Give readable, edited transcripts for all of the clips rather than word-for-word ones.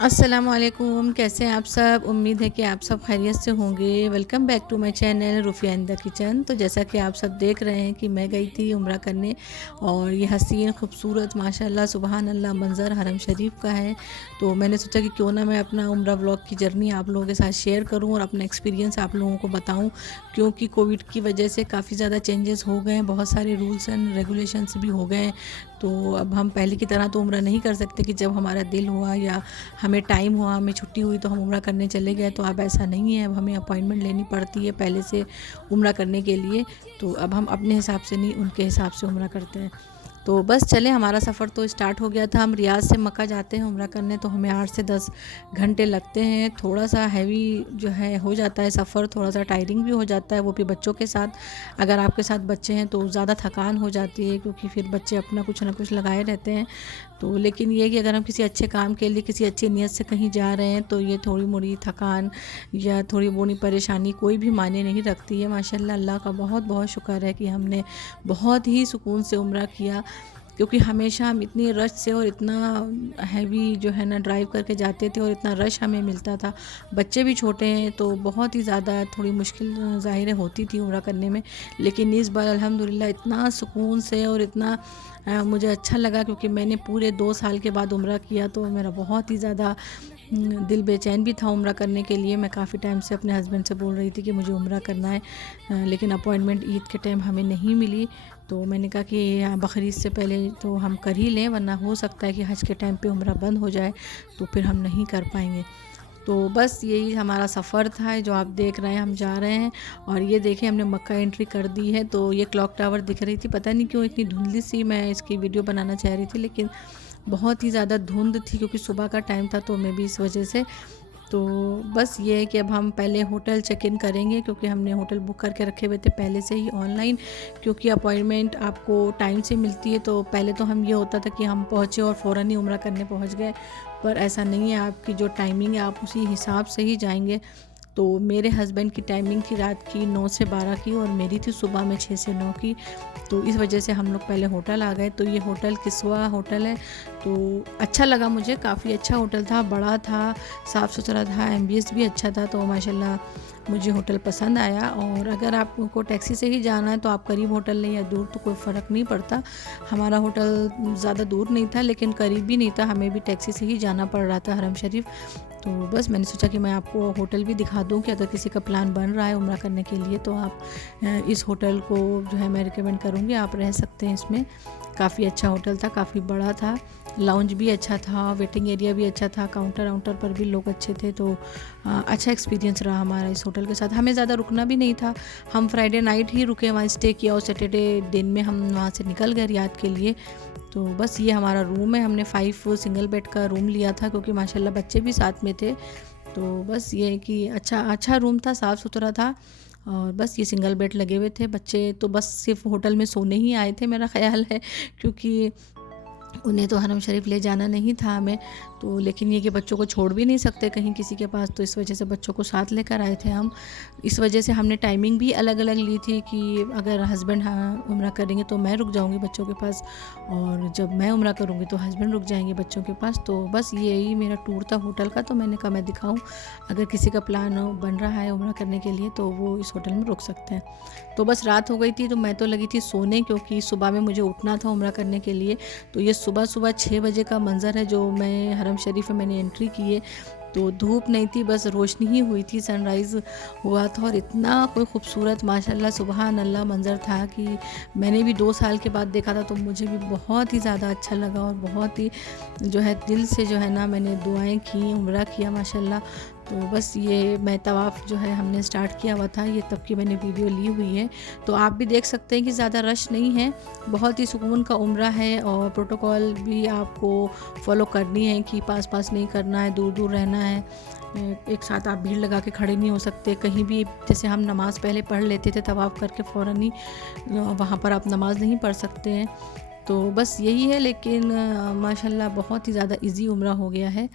अस्सलामुअलैकुम, कैसे हैं आप सब? उम्मीद है कि आप सब खैरियत से होंगे। Welcome back to my channel Rufiya in the kitchen. तो जैसा कि आप सब देख रहे हैं कि मैं गई थी उम्रा करने और ये हसीन खूबसूरत माशाल्लाह सुबहान अल्लाह मंज़र हरम शरीफ का है। तो मैंने सोचा कि क्यों ना मैं अपना उम्रा व्लॉग की जर्नी आप लोगों के साथ शेयर करूं और अपना एक्सपीरियंस आप लोगों को बताऊं, क्योंकि कोविड की वजह से काफ़ी ज़्यादा चेंजेस हो गए हैं, बहुत सारे रूल्स एंड रेगुलेशंस भी हो गए हैं। तो अब हम पहले की तरह तो उम्रा नहीं कर सकते कि जब हमारा दिल हुआ या हमें टाइम हुआ, हमें छुट्टी हुई तो हम उम्रा करने चले गए। तो अब ऐसा नहीं है, अब हमें अपॉइंटमेंट लेनी पड़ती है पहले से उम्रा करने के लिए। तो अब हम अपने हिसाब से नहीं, उनके हिसाब से उम्रा करते हैं। तो बस चले, हमारा सफ़र तो स्टार्ट हो गया था। हम रियाद से मक्का जाते हैं उम्रा करने, तो हमें 8 से 10 घंटे लगते हैं। थोड़ा सा हैवी जो है हो जाता है सफ़र, थोड़ा सा टायरिंग भी हो जाता है, वो भी बच्चों के साथ। अगर आपके साथ बच्चे हैं तो ज़्यादा थकान हो जाती है, क्योंकि फिर बच्चे अपना कुछ ना कुछ लगाए रहते हैं। तो लेकिन ये है कि अगर हम किसी अच्छे काम के लिए किसी अच्छी नीयत से कहीं जा रहे हैं तो ये थोड़ी मोड़ी थकान या थोड़ी मोड़ी परेशानी कोई भी मायने नहीं रखती है। माशाल्लाह अल्लाह का बहुत बहुत शुक्र है कि हमने बहुत ही सुकून से उम्रा किया, क्योंकि हमेशा हम इतनी रश से और इतना हैवी जो है ना ड्राइव करके जाते थे और इतना रश हमें मिलता था। बच्चे भी छोटे हैं तो बहुत ही ज़्यादा थोड़ी मुश्किल ज़ाहिर होती थी उम्रा करने में। लेकिन इस बार अल्हम्दुलिल्लाह इतना सुकून से और इतना मुझे अच्छा लगा, क्योंकि मैंने पूरे 2 साल के बाद उम्रा किया। तो मेरा बहुत ही ज़्यादा दिल बेचैन भी था उम्रा करने के लिए। मैं काफ़ी टाइम से अपने हस्बैंड से बोल रही थी कि मुझे उम्रा करना है, लेकिन अपॉइंटमेंट ईद के टाइम हमें नहीं मिली। तो मैंने कहा कि बकरीद से पहले तो हम कर ही लें, वरना हो सकता है कि हज के टाइम पे उम्रा बंद हो जाए तो फिर हम नहीं कर पाएंगे। तो बस यही हमारा सफ़र था जो आप देख रहे हैं, हम जा रहे हैं। और ये देखें, हमने मक्का एंट्री कर दी है। तो ये क्लॉक टावर दिख रही थी, पता नहीं क्यों इतनी धुंधली सी मैं इसकी वीडियो बनाना चाह रही थी, लेकिन बहुत ही ज़्यादा धुंध थी क्योंकि सुबह का टाइम था, तो मैं भी इस वजह से। तो बस ये है कि अब हम पहले होटल चेक इन करेंगे, क्योंकि हमने होटल बुक करके रखे हुए थे पहले से ही ऑनलाइन। क्योंकि अपॉइंटमेंट आपको टाइम से मिलती है, तो पहले तो हम ये होता था कि हम पहुँचे और फ़ौरन ही उम्रा करने पहुँच गए। पर ऐसा नहीं है, आपकी जो टाइमिंग है आप उसी हिसाब से ही जाएंगे। तो मेरे हस्बैंड की टाइमिंग थी रात की 9 से 12 की, और मेरी थी सुबह में 6 से 9 की। तो इस वजह से हम लोग पहले होटल आ गए। तो ये होटल किस्वा होटल है। तो अच्छा लगा मुझे, काफ़ी अच्छा होटल था, बड़ा था, साफ़ सुथरा था, एम्बियंस भी अच्छा था। तो माशाल्लाह मुझे होटल पसंद आया। और अगर आपको टैक्सी से ही जाना है तो आप करीब होटल लें या दूर, तो कोई फ़र्क नहीं पड़ता। हमारा होटल ज़्यादा दूर नहीं था लेकिन करीब भी नहीं था, हमें भी टैक्सी से ही जाना पड़ रहा था हरम शरीफ। तो बस मैंने सोचा कि मैं आपको होटल भी दिखा दूं कि अगर किसी का प्लान बन रहा है उम्रा करने के लिए तो आप इस होटल को जो है मैं रिकमेंड करूंगी, आप रह सकते हैं इसमें। काफ़ी अच्छा होटल था, काफ़ी बड़ा था, लाउंज भी अच्छा था, वेटिंग एरिया भी अच्छा था, काउंटर पर भी लोग अच्छे थे। तो अच्छा एक्सपीरियंस रहा हमारा इस होटल के साथ। हमें ज़्यादा रुकना भी नहीं था, हम फ्राइडे नाइट ही रुके, वहाँ स्टे किया और सैटरडे दिन में हम वहाँ से निकल गए रियाद के लिए। तो बस ये हमारा रूम है, हमने 5 सिंगल बेड का रूम लिया था, क्योंकि माशाल्लाह बच्चे भी साथ में थे। तो बस ये है कि अच्छा अच्छा रूम था, साफ़ सुथरा था। और बस ये सिंगल बेड लगे हुए थे। बच्चे तो बस सिर्फ होटल में सोने ही आए थे मेरा ख़्याल है, क्योंकि उन्हें तो हरम शरीफ ले जाना नहीं था हमें। तो लेकिन ये कि बच्चों को छोड़ भी नहीं सकते कहीं किसी के पास, तो इस वजह से बच्चों को साथ लेकर आए थे हम। इस वजह से हमने टाइमिंग भी अलग अलग ली थी कि अगर हस्बैंड हाँ उम्रा करेंगे तो मैं रुक जाऊंगी बच्चों के पास, और जब मैं उम्रा करूंगी तो हस्बैंड रुक जाएंगे बच्चों के पास। तो बस यही मेरा टूर था होटल का। तो मैंने कहा मैं दिखाऊं, अगर किसी का प्लान बन रहा है उम्रा करने के लिए तो वो इस होटल में रुक सकते हैं। तो बस रात हो गई थी तो मैं तो लगी थी सोने, क्योंकि सुबह में मुझे उठना था उम्रा करने के लिए। तो ये सुबह सुबह 6 बजे का मंज़र है जो मैं हरम शरीफ में मैंने एंट्री की है। तो धूप नहीं थी, बस रोशनी ही हुई थी, सनराइज़ हुआ था, और इतना कोई ख़ूबसूरत माशाल्लाह सुबहान अल्लाह मंज़र था कि मैंने भी 2 साल के बाद देखा था। तो मुझे भी बहुत ही ज़्यादा अच्छा लगा और बहुत ही जो है दिल से जो है ना मैंने दुआएं की, उम्रा किया माशाल्लाह। तो बस ये मैं तवाफ़ जो है हमने स्टार्ट किया हुआ था, ये तब की मैंने वीडियो ली हुई है। तो आप भी देख सकते हैं कि ज़्यादा रश नहीं है, बहुत ही सुकून का उम्रा है। और प्रोटोकॉल भी आपको फॉलो करनी है कि पास पास नहीं करना है, दूर दूर रहना है। एक साथ आप भीड़ लगा के खड़े नहीं हो सकते कहीं भी। जैसे हम नमाज़ पहले पढ़ लेते थे तवाफ़ करके फ़ौरन ही, वहाँ पर आप नमाज़ नहीं पढ़ सकते हैं। तो बस यही है, लेकिन माशाल्लाह बहुत ही ज़्यादा इजी उम्रा हो गया है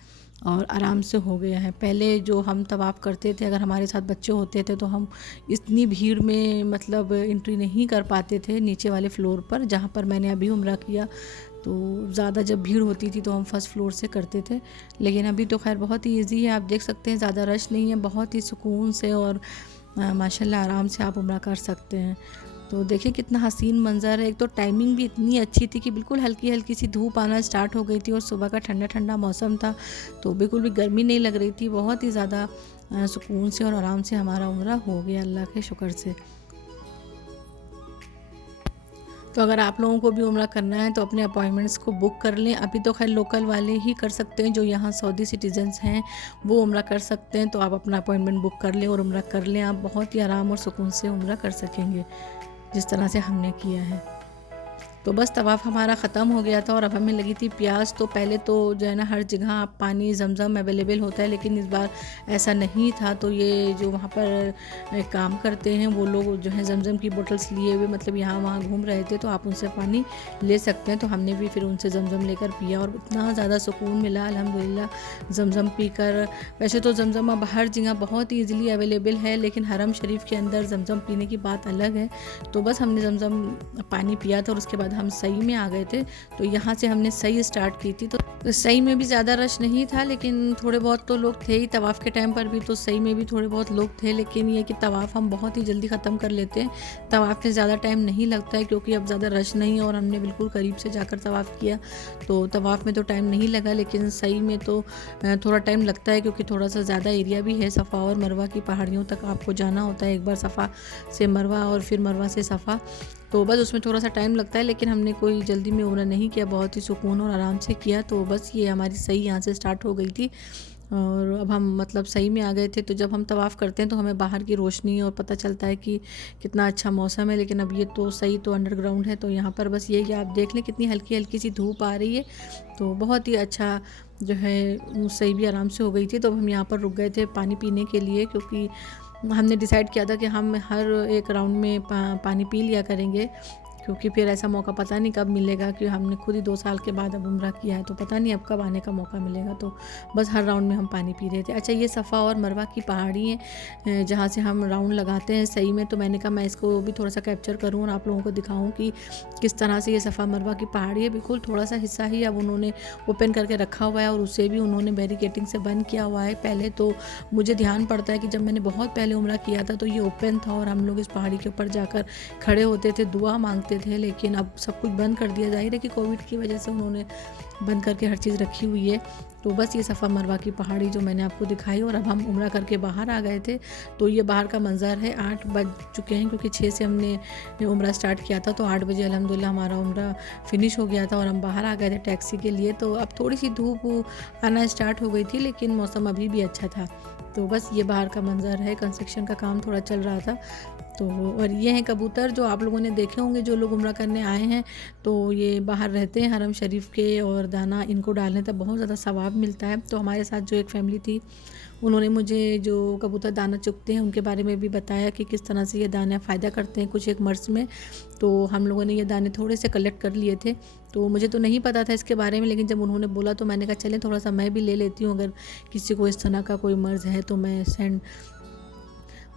और आराम से हो गया है। पहले जो हम तवाफ़ करते थे, अगर हमारे साथ बच्चे होते थे तो हम इतनी भीड़ में मतलब एंट्री नहीं कर पाते थे नीचे वाले फ्लोर पर, जहाँ पर मैंने अभी उम्रा किया। तो ज़्यादा जब भीड़ होती थी तो हम फर्स्ट फ्लोर से करते थे, लेकिन अभी तो खैर बहुत ही ईज़ी है। आप देख सकते हैं ज़्यादा रश नहीं है, बहुत ही सुकून से और माशाल्लाह आराम से आप उम्रा कर सकते हैं। तो देखिए कितना हसीन मंज़र है। एक तो टाइमिंग भी इतनी अच्छी थी कि बिल्कुल हल्की हल्की सी धूप आना स्टार्ट हो गई थी और सुबह का ठंडा ठंडा मौसम था, तो बिल्कुल भी गर्मी नहीं लग रही थी। बहुत ही ज़्यादा सुकून से और आराम से हमारा उम्रा हो गया अल्लाह के शुक्र से। तो अगर आप लोगों को भी उम्रा करना है तो अपने अपॉइंटमेंट्स को बुक कर लें। अभी तो खैर लोकल वाले ही कर सकते हैं, जो यहाँ सऊदी सिटीजन्स हैं वो उम्रा कर सकते हैं। तो आप अपना अपॉइंटमेंट बुक कर लें और उम्रा कर लें। आप बहुत ही आराम और सुकून से उम्रा कर सकेंगे जिस तरह से हमने किया है। तो बस तवाफ़ हमारा ख़त्म हो गया था और अब हमें लगी थी प्यास। तो पहले तो जो है ना हर जगह आप पानी ज़मज़म अवेलेबल होता है, लेकिन इस बार ऐसा नहीं था। तो ये जो वहाँ पर काम करते हैं वो लोग जो है ज़मज़म की बोतल्स लिए हुए मतलब यहाँ वहाँ घूम रहे थे, तो आप उनसे पानी ले सकते हैं। तो हमने भी फिर उनसे ज़मज़म लेकर पिया और इतना ज़्यादा सुकून मिला अल्हम्दुलिल्लाह ज़मज़म पीकर। वैसे तो ज़मज़म अब हर जगह बहुत ही ईज़िली अवेलेबल है, लेकिन हरम शरीफ के अंदर ज़मज़म पीने की बात अलग है। तो बस हमने ज़मज़म पानी पिया था और उसके बाद हम सही में आ गए थे। तो यहाँ से हमने सही स्टार्ट की थी। तो सही में भी ज़्यादा रश नहीं था, लेकिन थोड़े बहुत तो लोग थे ही। तवाफ़ के टाइम पर भी तो सही में भी थोड़े बहुत लोग थे, लेकिन ये कि तवाफ़ हम बहुत ही जल्दी ख़त्म कर लेते हैं। तवाफ़ में ज़्यादा टाइम नहीं लगता है क्योंकि अब ज़्यादा रश नहीं है और हमने बिल्कुल करीब से जाकर तवाफ़ किया, तो तवाफ़ में तो टाइम नहीं लगा। लेकिन सही में तो थोड़ा टाइम लगता है क्योंकि थोड़ा सा ज़्यादा एरिया भी है। सफ़ा और मरवा की पहाड़ियों तक आपको जाना होता है, एक बार सफ़ा से मरवा और फिर मरवा से सफ़ा, तो बस उसमें थोड़ा सा टाइम लगता है। लेकिन हमने कोई जल्दी में उम्रा नहीं किया, बहुत ही सुकून और आराम से किया। तो बस ये हमारी सही यहाँ से स्टार्ट हो गई थी और अब हम मतलब सही में आ गए थे। तो जब हम तवाफ़ करते हैं तो हमें बाहर की रोशनी और पता चलता है कि कितना अच्छा मौसम है, लेकिन अब ये तो सही तो अंडरग्राउंड है। तो यहाँ पर बस ये कि आप देख लें कितनी हल्की हल्की सी धूप आ रही है, तो बहुत ही अच्छा जो है सही भी आराम से हो गई थी। तो हम यहाँ पर रुक गए थे पानी पीने के लिए, क्योंकि हमने डिसाइड किया था कि हम हर एक राउंड में पानी पी लिया करेंगे, क्योंकि फिर ऐसा मौका पता नहीं कब मिलेगा। कि हमने खुद ही 2 साल के बाद अब उम्रा किया है, तो पता नहीं अब कब आने का मौका मिलेगा। तो बस हर राउंड में हम पानी पी रहे थे। अच्छा, ये सफ़ा और मरवा की पहाड़ी है जहाँ से हम राउंड लगाते हैं सही में। तो मैंने कहा मैं इसको भी थोड़ा सा कैप्चर करूँ और आप लोगों को दिखाऊँ कि किस तरह से ये सफ़ा मरवा की पहाड़ी है। बिल्कुल थोड़ा सा हिस्सा ही अब उन्होंने ओपन करके रखा हुआ है और उसे भी उन्होंने बैरिकेटिंग से बंद किया हुआ है। पहले तो मुझे ध्यान पड़ता है कि जब मैंने बहुत पहले उम्रा किया था तो ये ओपन था और हम लोग इस पहाड़ी के ऊपर जाकर खड़े होते थे, दुआ मांगते थे। लेकिन अब सब कुछ बंद कर दिया। जाहिर है कि कोविड की वजह से उन्होंने बंद करके हर चीज़ रखी हुई है। तो बस ये सफ़ा मरवा की पहाड़ी जो मैंने आपको दिखाई, और अब हम उम्रा करके बाहर आ गए थे। तो ये बाहर का मंज़र है। 8 बज चुके हैं क्योंकि 6 से हमने उम्रा स्टार्ट किया था, तो 8 बजे अल्हम्दुलिल्लाह हमारा उम्रा फिनिश हो गया था और हम बाहर आ गए थे टैक्सी के लिए। तो अब थोड़ी सी धूप आना स्टार्ट हो गई थी, लेकिन मौसम अभी भी अच्छा था। तो बस ये बाहर का मंज़र है। कंस्ट्रक्शन का काम थोड़ा चल रहा था। तो और ये हैं कबूतर जो आप लोगों ने देखे होंगे, जो लोग उम्रा करने आए हैं। तो ये बाहर रहते हैं हरम शरीफ के और दाना इनको डालने तक बहुत ज़्यादा सवाब मिलता है। तो हमारे साथ जो एक फ़ैमिली थी, उन्होंने मुझे जो कबूतर दाना चुगते हैं उनके बारे में भी बताया कि किस तरह से ये दाने फ़ायदा करते हैं कुछ एक मर्ज़ में। तो हम लोगों ने ये दाने थोड़े से कलेक्ट कर लिए थे। तो मुझे तो नहीं पता था इसके बारे में, लेकिन जब उन्होंने बोला तो मैंने कहा चलें थोड़ा सा मैं भी ले लेती हूँ, अगर किसी को इस तरह का कोई मर्ज़ है तो मैं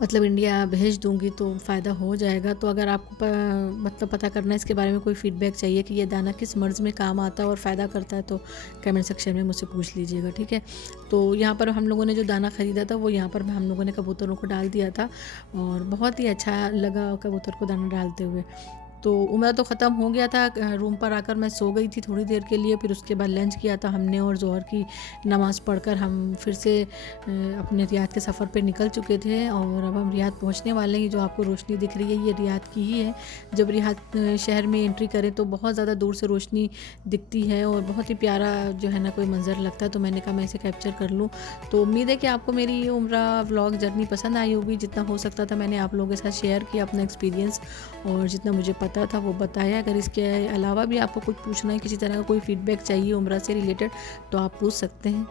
मतलब इंडिया भेज दूंगी तो फ़ायदा हो जाएगा। तो अगर आपको मतलब पता करना है इसके बारे में, कोई फ़ीडबैक चाहिए कि ये दाना किस मर्ज़ में काम आता है और फ़ायदा करता है, तो कमेंट सेक्शन में मुझसे पूछ लीजिएगा, ठीक है। तो यहाँ पर हम लोगों ने जो दाना ख़रीदा था वो यहाँ पर हम लोगों ने कबूतरों को डाल दिया था और बहुत ही अच्छा लगा कबूतर को दाना डालते हुए। तो उम्रा तो ख़त्म हो गया था। रूम पर आकर मैं सो गई थी थोड़ी देर के लिए। फिर उसके बाद लंच किया था हमने और ज़ोहर की नमाज़ पढ़कर हम फिर से अपने रियाद के सफ़र पे निकल चुके थे और अब हम रियाद पहुंचने वाले हैं। जो आपको रोशनी दिख रही है ये रियाद की ही है। जब रियाद शहर में एंट्री करें तो बहुत ज़्यादा दूर से रोशनी दिखती है और बहुत ही प्यारा जो है ना कोई मंज़र लगता है। तो मैंने कहा मैं इसे कैप्चर कर लूँ। तो उम्मीद है कि आपको मेरी ये उम्रा व्लॉग जर्नी पसंद आई होगी। जितना हो सकता था मैंने आप लोगों के साथ शेयर किया अपना एक्सपीरियंस और जितना मुझे पता था वो बताया। अगर इसके अलावा भी आपको कुछ पूछना है, किसी तरह का कोई फीडबैक चाहिए उम्रा से रिलेटेड, तो आप पूछ सकते हैं।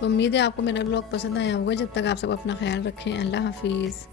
तो उम्मीद है आपको मेरा ब्लॉग पसंद आया होगा। जब तक आप सब अपना ख्याल रखें। अल्लाह हाफिज़।